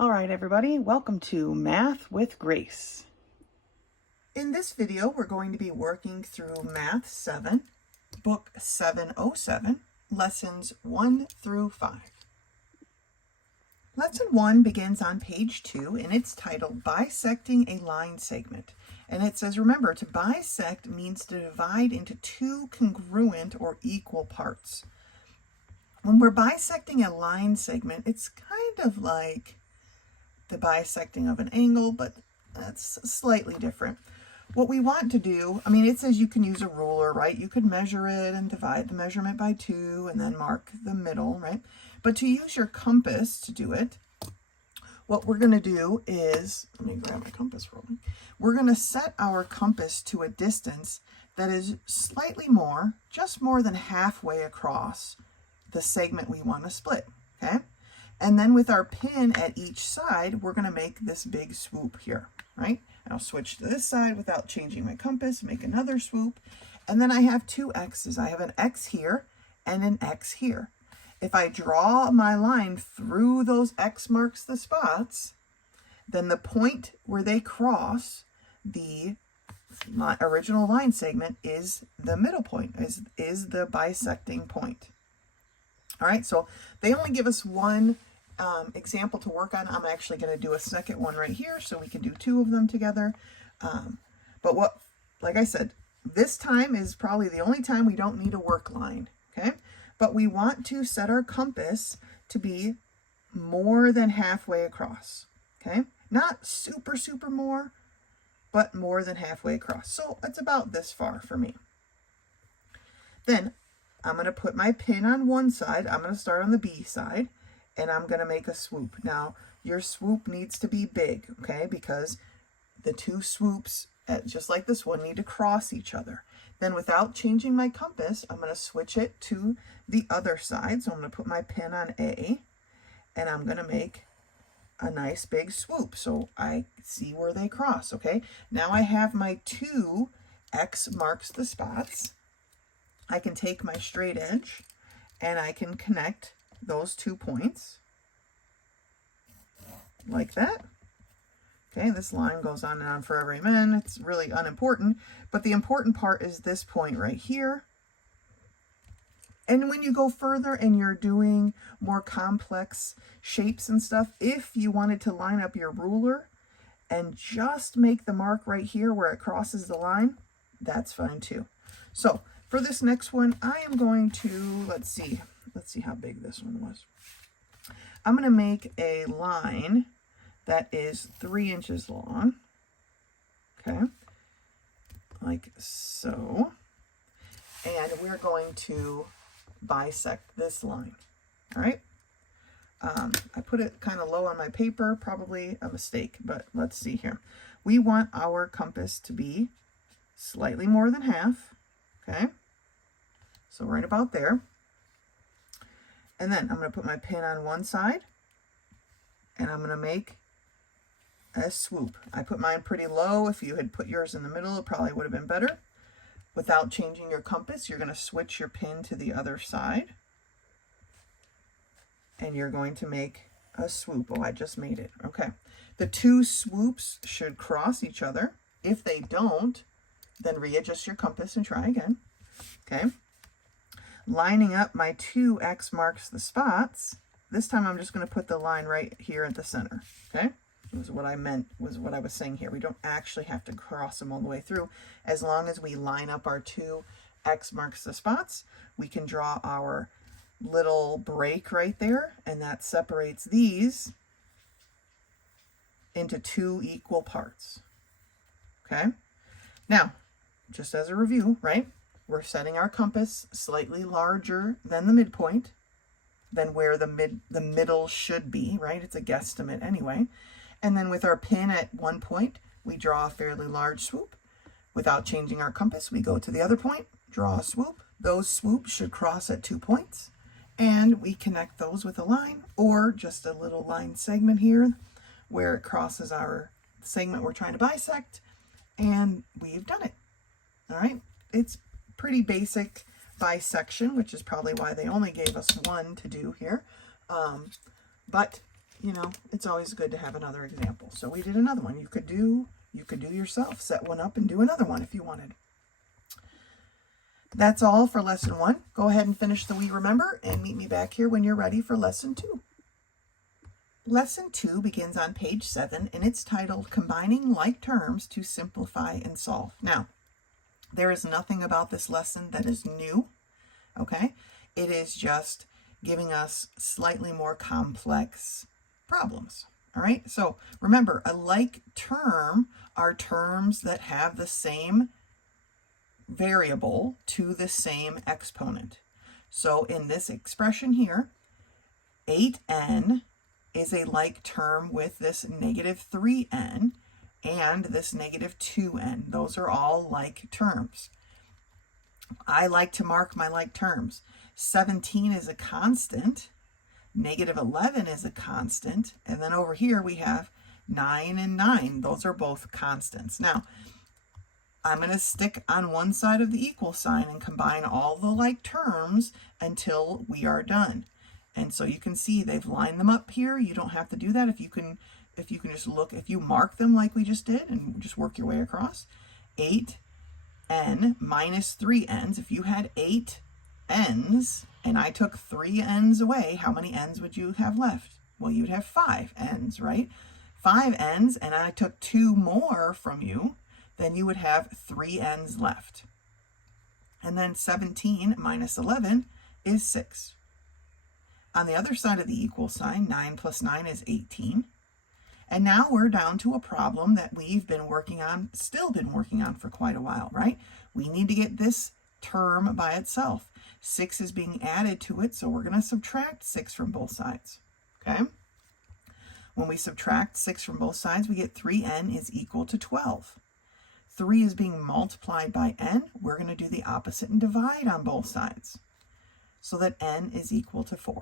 All right, everybody, welcome to Math with Grace. In this video, we're going to be working through Math 7, Book 707, Lessons 1 through 5. Lesson 1 begins on page 2, and it's titled Bisecting a Line Segment. And it says, remember, to bisect means to divide into two congruent or equal parts. When we're bisecting a line segment, it's kind of like the bisecting of an angle, but that's slightly different. What we want to do, it says you can use a ruler, right? You could measure it and divide the measurement by 2 and then mark the middle, right? But to use your compass to do it, what we're going to do is, let me grab my compass rolling. We're going to set our compass to a distance that is slightly more, just more than halfway across the segment we want to split, okay? And then with our pin at each side, we're going to make this big swoop here, right? I'll switch to this side without changing my compass, make another swoop. And then I have two X's. I have an X here and an X here. If I draw my line through those X marks the spots, then the point where they cross the original line segment is the middle point, is the bisecting point. All right, so they only give us one example to work on. I'm actually going to do a second one right here so we can do two of them together. But like I said, this time is probably the only time we don't need a work line, okay? But we want to set our compass to be more than halfway across, okay? Not super, super more, but more than halfway across. So it's about this far for me. Then I'm going to put my pin on one side. I'm going to start on the B side, and I'm going to make a swoop. Now, your swoop needs to be big, okay? Because the two swoops, just like this one, need to cross each other. Then without changing my compass, I'm going to switch it to the other side. So I'm going to put my pin on A, and I'm going to make a nice big swoop so I see where they cross, okay? Now I have my two X marks the spots. I can take my straight edge and I can connect those 2 points like that. Okay, this line goes on and on forever, amen. It's really unimportant, but the important part is this point right here. And when you go further and you're doing more complex shapes and stuff, if you wanted to line up your ruler and just make the mark right here where it crosses the line, that's fine too. So for this next one, I am going to, let's see how big this one was. I'm going to make a line that is 3 inches long, okay, like so. And we're going to bisect this line, all right? I put it kind of low on my paper, probably a mistake, but let's see here. We want our compass to be slightly more than half, okay? So right about there. And then I'm going to put my pin on one side, and I'm going to make a swoop. I put mine pretty low. If you had put yours in the middle, it probably would have been better. Without changing your compass, you're going to switch your pin to the other side, and you're going to make a swoop. Oh, I just made it. Okay. The two swoops should cross each other. If they don't, then readjust your compass and try again. Okay. Lining up my two X marks the spots. This time I'm just going to put the line right here at the center. Okay. Was what I meant, was what I was saying here. We don't actually have to cross them all the way through. As long as we line up our two X marks the spots, we can draw our little break right there, and that separates these into two equal parts. Okay? Now, just as a review, right? We're setting our compass slightly larger than the midpoint, than where the middle should be, right? It's a guesstimate anyway. And then with our pin at one point, we draw a fairly large swoop. Without changing our compass, we go to the other point, draw a swoop. Those swoops should cross at 2 points, and we connect those with a line or just a little line segment here where it crosses our segment we're trying to bisect, and we've done it. All right, it's pretty basic bisection, which is probably why they only gave us one to do here. But you know, it's always good to have another example. So we did another one. You could do yourself. Set one up and do another one if you wanted. That's all for lesson 1. Go ahead and finish the We Remember and meet me back here when you're ready for lesson 2. Lesson 2 begins on page 7 and it's titled Combining Like Terms to Simplify and Solve. Now, there is nothing about this lesson that is new, okay? It is just giving us slightly more complex problems, all right? So remember, a like term are terms that have the same variable to the same exponent. So in this expression here, 8n is a like term with this negative 3n and this negative 2n. Those are all like terms. I like to mark my like terms. 17 is a constant, negative 11 is a constant, and then over here we have 9 and 9. Those are both constants. Now, I'm going to stick on one side of the equal sign and combine all the like terms until we are done. And so you can see they've lined them up here. You don't have to do that. If you can just look, if you mark them like we just did and just work your way across, 8n minus 3n's. If you had 8 n's and I took 3 n's away, how many n's would you have left? Well, you'd have 5 n's, right? 5 n's, and I took 2 more from you, then you would have 3 n's left. And then 17 minus 11 is 6. On the other side of the equal sign, 9 plus 9 is 18. And now we're down to a problem that we've been working on, still been working on for quite a while, right? We need to get this term by itself. 6 is being added to it, so we're going to subtract 6 from both sides, okay? When we subtract 6 from both sides, we get 3n is equal to 12. 3 is being multiplied by n. We're going to do the opposite and divide on both sides so that n is equal to 4.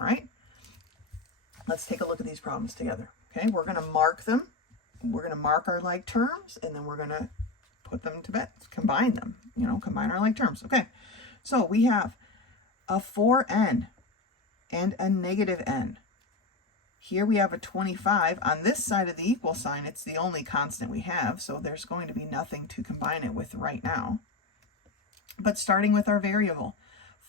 All right? Let's take a look at these problems together. Okay, we're going to mark them. We're going to mark our like terms, and then we're going to put them to bed, combine them, combine our like terms. Okay, so we have a 4n and a negative n. Here we have a 25. On this side of the equal sign, it's the only constant we have, so there's going to be nothing to combine it with right now. But starting with our variable,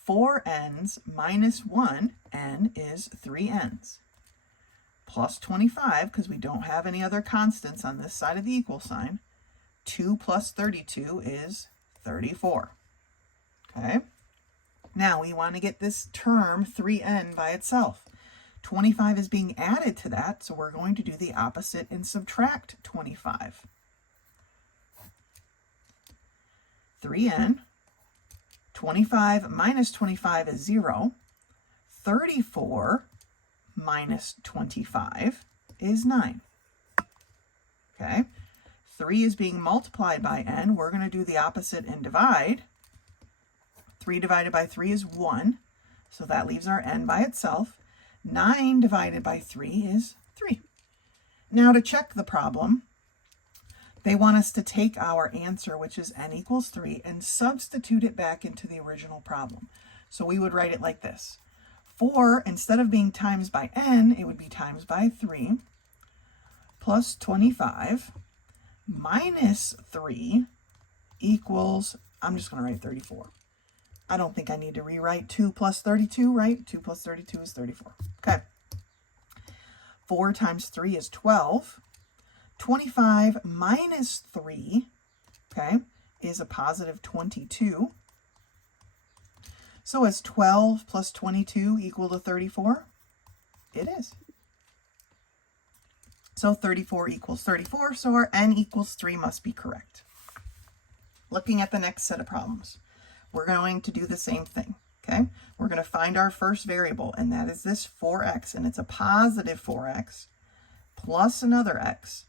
4n's minus 1n is 3n's. Plus 25, because we don't have any other constants on this side of the equal sign, 2 plus 32 is 34. Okay? Now we want to get this term 3n by itself. 25 is being added to that, so we're going to do the opposite and subtract 25. 3n, 25 minus 25 is 0. 34 minus 25 is 9. Okay, 3 is being multiplied by n. We're going to do the opposite and divide. 3 divided by 3 is 1, so that leaves our n by itself. 9 divided by 3 is 3. Now to check the problem, they want us to take our answer, which is n equals 3, and substitute it back into the original problem. So we would write it like this. 4, instead of being times by n, it would be times by 3, plus 25 minus 3 equals, I'm just going to write 34. I don't think I need to rewrite 2 plus 32, right? 2 plus 32 is 34. Okay. 4 times 3 is 12. 25 minus 3, okay, is a positive 22. So is 12 plus 22 equal to 34? It is. So 34 equals 34, so our n equals 3 must be correct. Looking at the next set of problems, we're going to do the same thing, okay? We're going to find our first variable, and that is this 4x, and it's a positive 4x plus another x.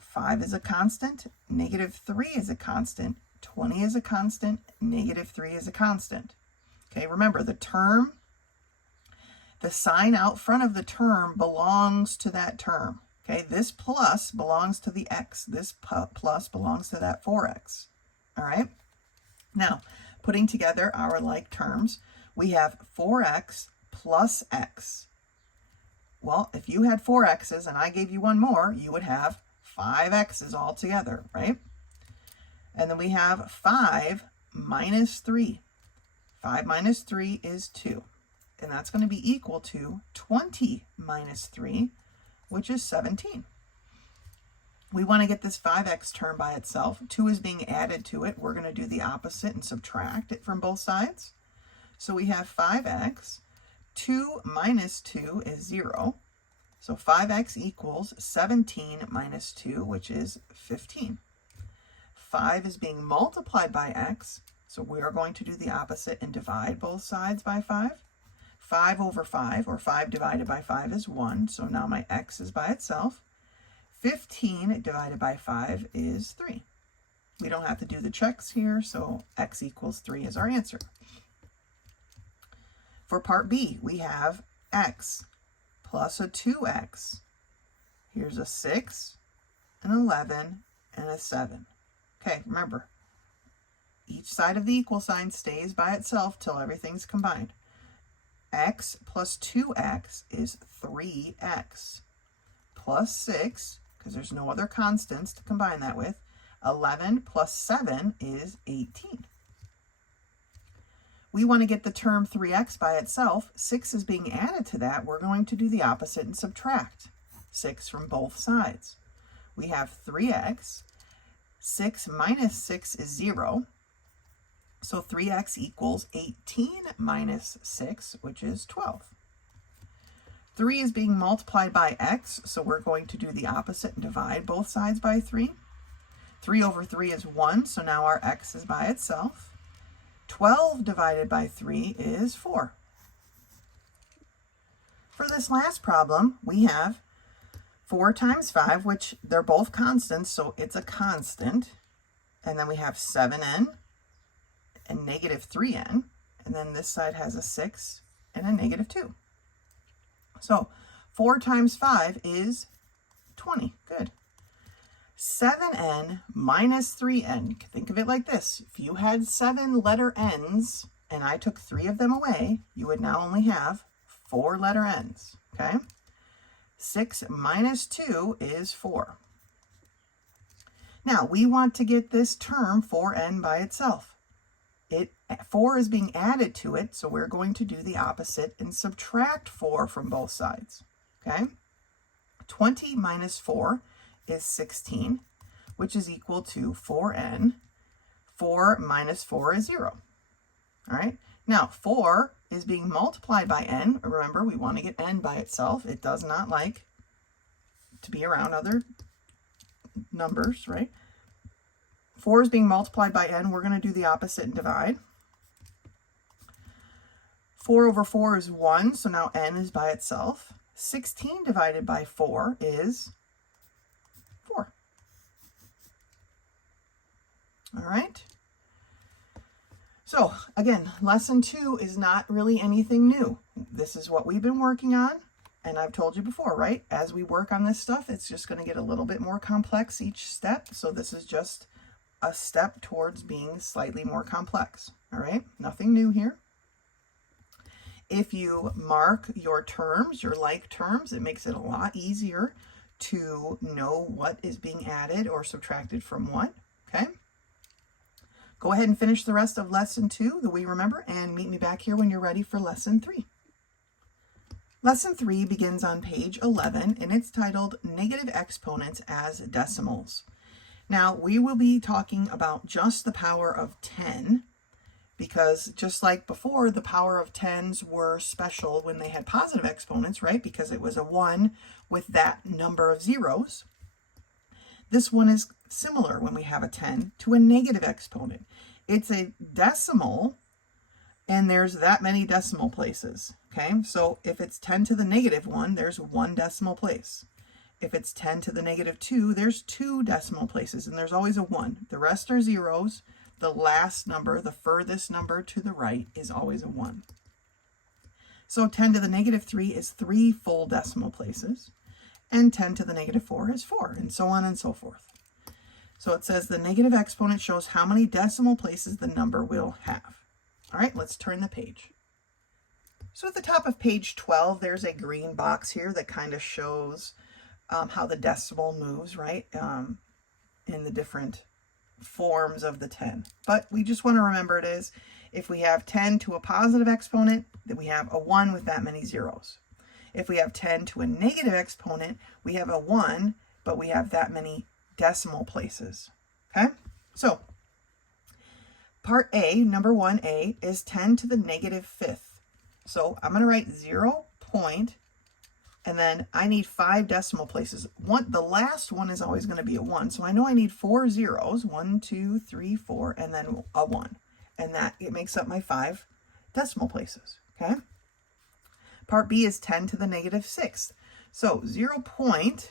5 is a constant, negative 3 is a constant, 20 is a constant, negative 3 is a constant. Okay, remember the term, the sign out front of the term belongs to that term. Okay, this plus belongs to the x. This plus belongs to that 4x. All right, now putting together our like terms, we have 4x plus x. Well, if you had 4 x's and I gave you one more, you would have 5 x's altogether, right? And then we have 5 minus 3. 5 minus 3 is 2. And that's going to be equal to 20 minus 3, which is 17. We want to get this 5x term by itself. 2 is being added to it. We're going to do the opposite and subtract it from both sides. So we have 5x. 2 minus 2 is 0. So 5x equals 17 minus 2, which is 15. 5 is being multiplied by x, so we are going to do the opposite and divide both sides by 5. 5 over 5, or 5 divided by 5 is 1, so now my x is by itself. 15 divided by 5 is 3. We don't have to do the checks here, so x equals 3 is our answer. For part B, we have x plus a 2x. Here's a 6, an 11, and a 7. Okay, remember, each side of the equal sign stays by itself till everything's combined. X plus 2x is 3x. Plus 6, because there's no other constants to combine that with, 11 plus 7 is 18. We want to get the term 3x by itself. 6 is being added to that. We're going to do the opposite and subtract 6 from both sides. We have 3x. 6 minus 6 is 0. So 3x equals 18 minus 6, which is 12. 3 is being multiplied by x, so we're going to do the opposite and divide both sides by 3. 3 over 3 is 1, so now our x is by itself. 12 divided by 3 is 4. For this last problem, we have 4 times 5, which they're both constants, so it's a constant. And then we have 7n and negative 3n. And then this side has a 6 and a negative 2. So 4 times 5 is 20. Good. 7n minus 3n. Think of it like this. If you had 7 letter n's and I took 3 of them away, you would now only have 4 letter n's. Okay? 6 minus 2 is 4. Now, we want to get this term 4n by itself. 4 is being added to it, so we're going to do the opposite and subtract 4 from both sides. Okay? 20 minus 4 is 16, which is equal to 4n. 4 minus 4 is 0. All right? Now, 4 is being multiplied by n. Remember, we want to get n by itself. It does not like to be around other numbers, right? 4 is being multiplied by n. We're going to do the opposite and divide. 4 over 4 is 1, so now n is by itself. 16 divided by 4 is 4. All right. So again, lesson 2 is not really anything new. This is what we've been working on. And I've told you before, right? As we work on this stuff, it's just going to get a little bit more complex each step. So this is just a step towards being slightly more complex. All right. Nothing new here. If you mark your terms, your like terms, it makes it a lot easier to know what is being added or subtracted from what. Okay. Go ahead and finish the rest of lesson 2 that we remember and meet me back here when you're ready for lesson 3. Lesson 3 begins on page 11 and it's titled Negative Exponents as Decimals. Now we will be talking about just the power of 10 because just like before, the power of 10s were special when they had positive exponents, right? Because it was a 1 with that number of zeros. This one is similar when we have a 10 to a negative exponent. It's a decimal, and there's that many decimal places, okay? So if it's 10 to the negative 1, there's 1 decimal place. If it's 10 to the negative 2, there's 2 decimal places, and there's always a 1. The rest are zeros. The last number, the furthest number to the right, is always a 1. So 10 to the negative 3 is 3 full decimal places. And 10 to the negative 4 is 4, and so on and so forth. So it says the negative exponent shows how many decimal places the number will have. All right, let's turn the page. So at the top of page 12, there's a green box here that kind of shows how the decimal moves, right, in the different forms of the 10. But we just want to remember it is, if we have 10 to a positive exponent, then we have a 1 with that many zeros. If we have 10 to a negative exponent, we have a 1, but we have that many decimal places. Okay? So, part A, number 1A, is 10 to the negative fifth. So I'm going to write 0 point, and then I need 5 decimal places. The last one is always going to be a 1, so I know I need 4 zeros, 1, 2, 3, 4, and then a 1. And that, it makes up my 5 decimal places, okay? Part B is 10 to the negative sixth. So 0 point,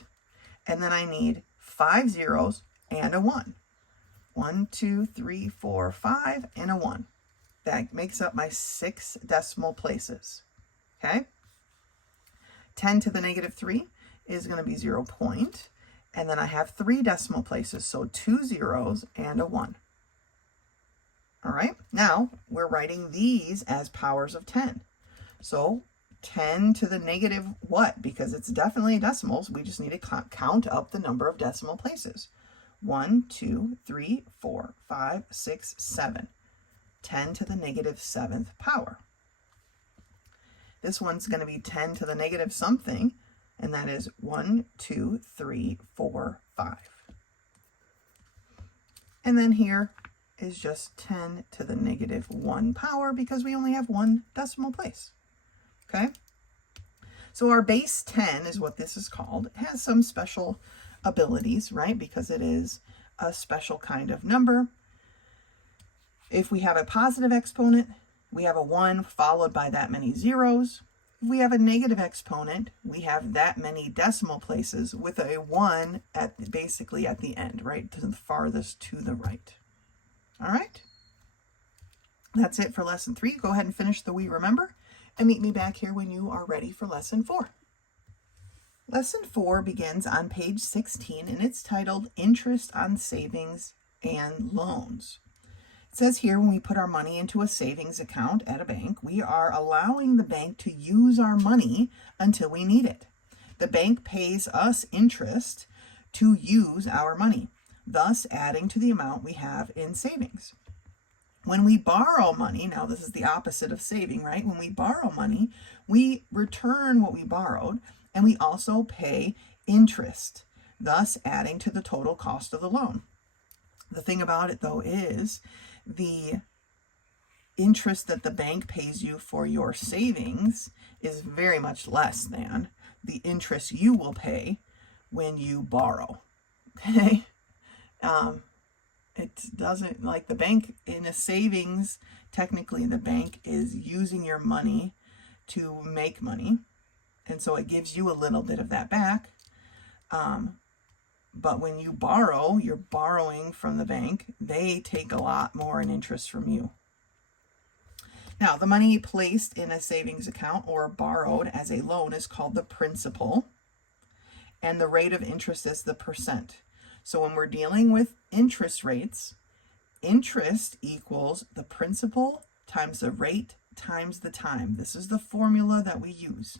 and then I need 5 zeros and a 1. 1, 2, 3, 4, 5, and a 1. That makes up my 6 decimal places, okay? 10 to the negative 3 is going to be 0 point, and then I have 3 decimal places, so 2 zeros and a 1. All right, now we're writing these as powers of 10. So 10 to the negative what? Because it's definitely decimals, we just need to count up the number of decimal places. 1, 2, 3, 4, 5, 6, 7. 10 to the negative 7th power. This one's going to be 10 to the negative something, and that is 1, 2, 3, 4, 5. And then here is just 10 to the negative 1 power because we only have 1 decimal place. Okay? So our base 10 is what this is called. It has some special abilities, right? Because it is a special kind of number. If we have a positive exponent, we have a 1 followed by that many zeros. If we have a negative exponent, we have that many decimal places with a 1 basically at the end, right? To the farthest to the right. All right? That's it for lesson 3. Go ahead and finish the We Remember and meet me back here when you are ready for lesson 4. Lesson 4 begins on page 16 and it's titled Interest on Savings and Loans. It says here, when we put our money into a savings account at a bank, we are allowing the bank to use our money until we need it. The bank pays us interest to use our money, thus adding to the amount we have in savings. When we borrow money, now this is the opposite of saving, right? When we borrow money, we return what we borrowed, and we also pay interest, thus adding to the total cost of the loan. The thing about it, though, is the interest that the bank pays you for your savings is very much less than the interest you will pay when you borrow. Okay? It doesn't, like the bank in a savings, technically the bank is using your money to make money. And so it gives you a little bit of that back. But when you borrow, you're borrowing from the bank. They take a lot more in interest from you. Now, the money placed in a savings account or borrowed as a loan is called the principal. And the rate of interest is the percent. So when we're dealing with interest rates, interest equals the principal times the rate times the time. This is the formula that we use.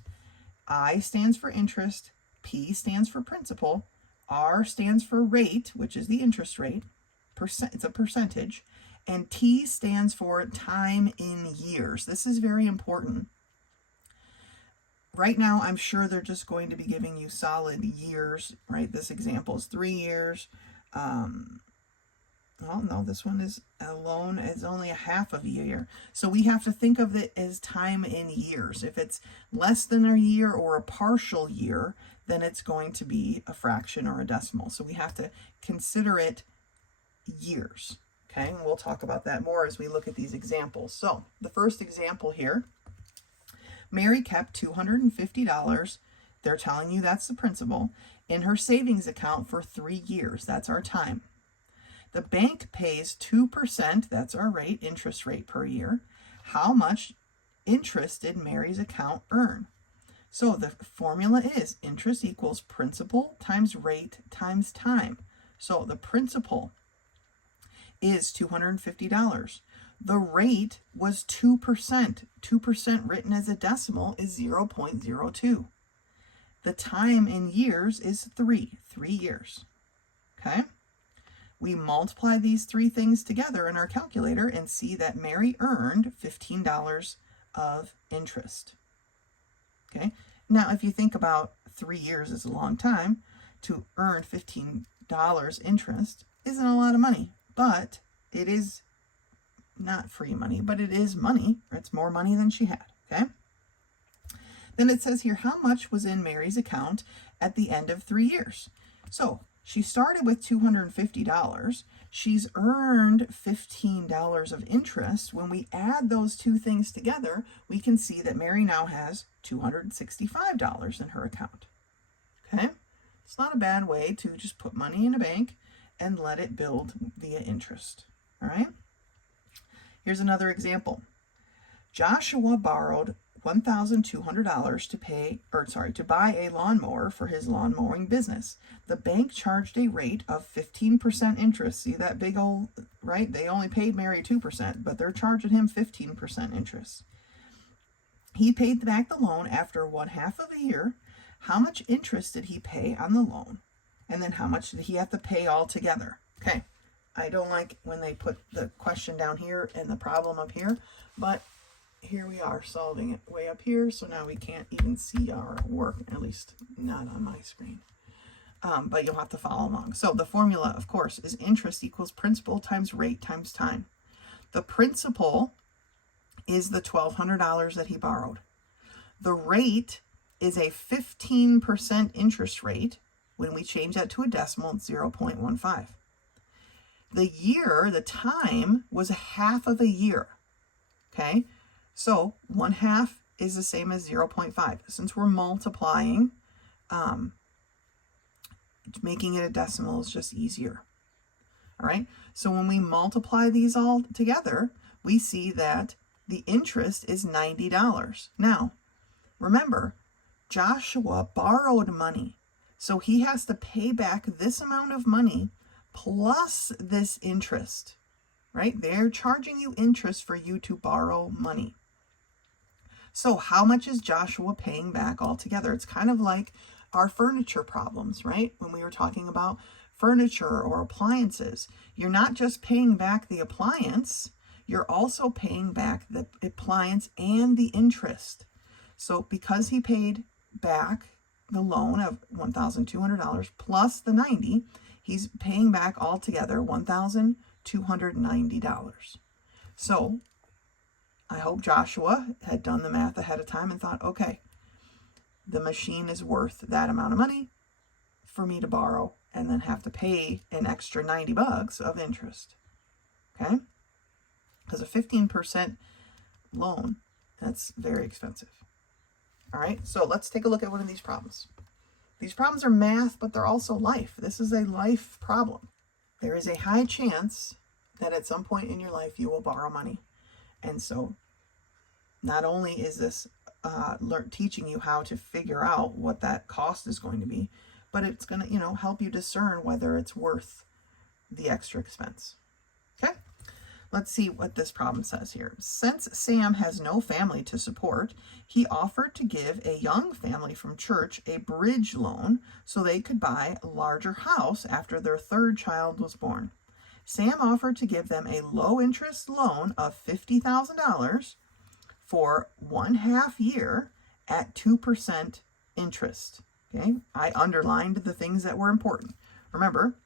I stands for interest, P stands for principal, R stands for rate, which is the interest rate, it's a percentage, and T stands for time in years. This is very important. Right now, I'm sure they're just going to be giving you solid years, right? This example is 3 years. Oh, no, this one is alone is only a half of a year. So we have to think of it as time in years. If it's less than a year or a partial year, then it's going to be a fraction or a decimal. So we have to consider it years. Okay, and we'll talk about that more as we look at these examples. So the first example here, Mary kept $250. They're telling you that's the principal in her savings account for 3 years. That's our time. The bank pays 2%, that's our rate, interest rate per year. How much interest did Mary's account earn? So the formula is interest equals principal times rate times time. So the principal is $250. The rate was 2%. 2% written as a decimal is 0.02. The time in years is 3 years. Okay? We multiply these three things together in our calculator and see that Mary earned $15 of interest. Okay? Now, if you think about 3 years is a long time, to earn $15 interest isn't a lot of money, but it is not free money, but it is money. It's more money than she had, okay? Then it says here, how much was in Mary's account at the end of 3 years? So she started with $250. She's earned $15 of interest. When we add those two things together, we can see that Mary now has $265 in her account, okay? It's not a bad way to just put money in a bank and let it build via interest, all right? Here's another example. Joshua borrowed $1,200 to buy a lawnmower for his lawn mowing business. The bank charged a rate of 15% interest. See that big old, right? They only paid Mary 2%, but they're charging him 15% interest. He paid back the loan after 1/2 of a year. How much interest did he pay on the loan? And then how much did he have to pay altogether? Okay. I don't like when they put the question down here and the problem up here, but here we are solving it way up here, so now we can't even see our work, at least not on my screen. But you'll have to follow along. So the formula, of course, is interest equals principal times rate times time. The principal is the $1,200 that he borrowed. The rate is a 15% interest rate. When we change that to a decimal, it's 0.15. The year, the time, was 1/2 of a year, okay? So 1/2 is the same as 0.5. Since we're multiplying, making it a decimal is just easier, all right? So when we multiply these all together, we see that the interest is $90. Now, remember, Joshua borrowed money, so he has to pay back this amount of money plus this interest, right? They're charging you interest for you to borrow money. So how much is Joshua paying back altogether? It's kind of like our furniture problems, right? When we were talking about furniture or appliances, you're not just paying back the appliance, you're also paying back the appliance and the interest. So because he paid back the loan of $1,200 plus the $90, he's paying back altogether $1,290. So I hope Joshua had done the math ahead of time and thought, okay, the machine is worth that amount of money for me to borrow and then have to pay an extra $90 of interest, okay? Because a 15% loan, that's very expensive. All right, so let's take a look at one of these problems. These problems are math, but they're also life. This is a life problem. There is a high chance that at some point in your life you will borrow money. And so not only is this teaching you how to figure out what that cost is going to be, but it's going to, help you discern whether it's worth the extra expense. Okay? Let's see what this problem says here. Since Sam has no family to support, he offered to give a young family from church a bridge loan so they could buy a larger house after their 3rd child was born. Sam offered to give them a low-interest loan of $50,000 for 1/2 year at 2% interest. Okay, I underlined the things that were important. Remember,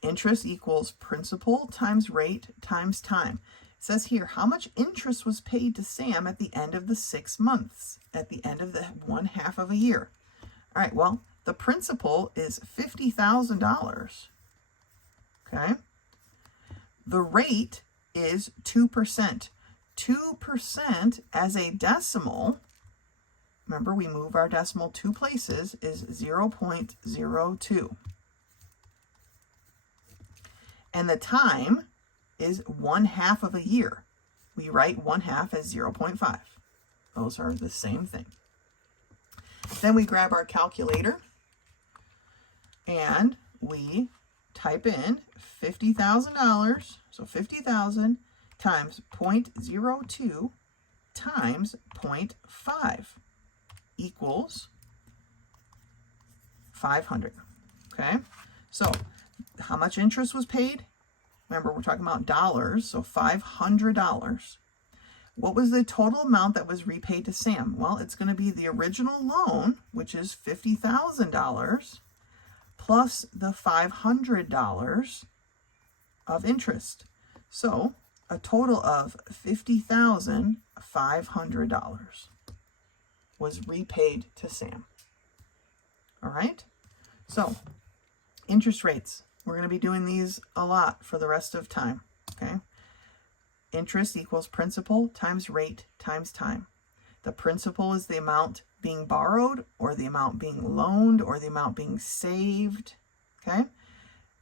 interest equals principal times rate times time. It says here, how much interest was paid to Sam at the end of the 6 months, at the end of the 1/2 of a year? All right, well, the principal is $50,000. Okay. The rate is 2%. 2% as a decimal, remember we move our decimal 2 places, is 0.02. And the time is 1/2 of a year. We write 1/2 as 0.5. Those are the same thing. Then we grab our calculator and we type in $50,000. So 50,000 times 0.02 times 0.5 equals 500. Okay, so how much interest was paid? Remember, we're talking about dollars, so $500. What was the total amount that was repaid to Sam? Well, it's going to be the original loan, which is $50,000, plus the $500 of interest. So a total of $50,500 was repaid to Sam. All right, so interest rates. We're going to be doing these a lot for the rest of time, okay? Interest equals principal times rate times time. The principal is the amount being borrowed or the amount being loaned or the amount being saved, okay?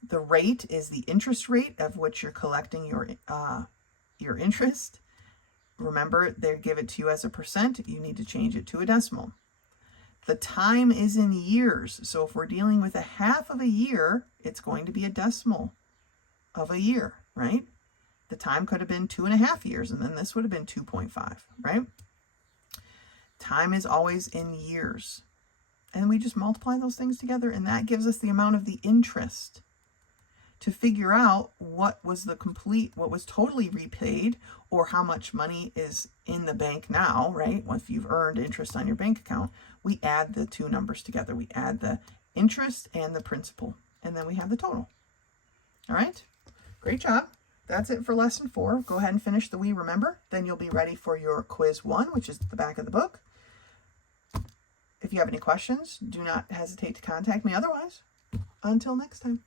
The rate is the interest rate of which you're collecting your interest. Remember, they give it to you as a percent. You need to change it to a decimal. The time is in years. So if we're dealing with a half of a year, it's going to be a decimal of a year, right? The time could have been 2.5 years, and then this would have been 2.5, right? Time is always in years. And we just multiply those things together, and that gives us the amount of the interest. To figure out what was totally repaid, or how much money is in the bank now, right? If you've earned interest on your bank account, we add the two numbers together. We add the interest and the principal, and then we have the total. All right, great job. That's it for lesson 4. Go ahead and finish the We Remember. Then you'll be ready for your quiz 1, which is at the back of the book. If you have any questions, do not hesitate to contact me. Otherwise, until next time.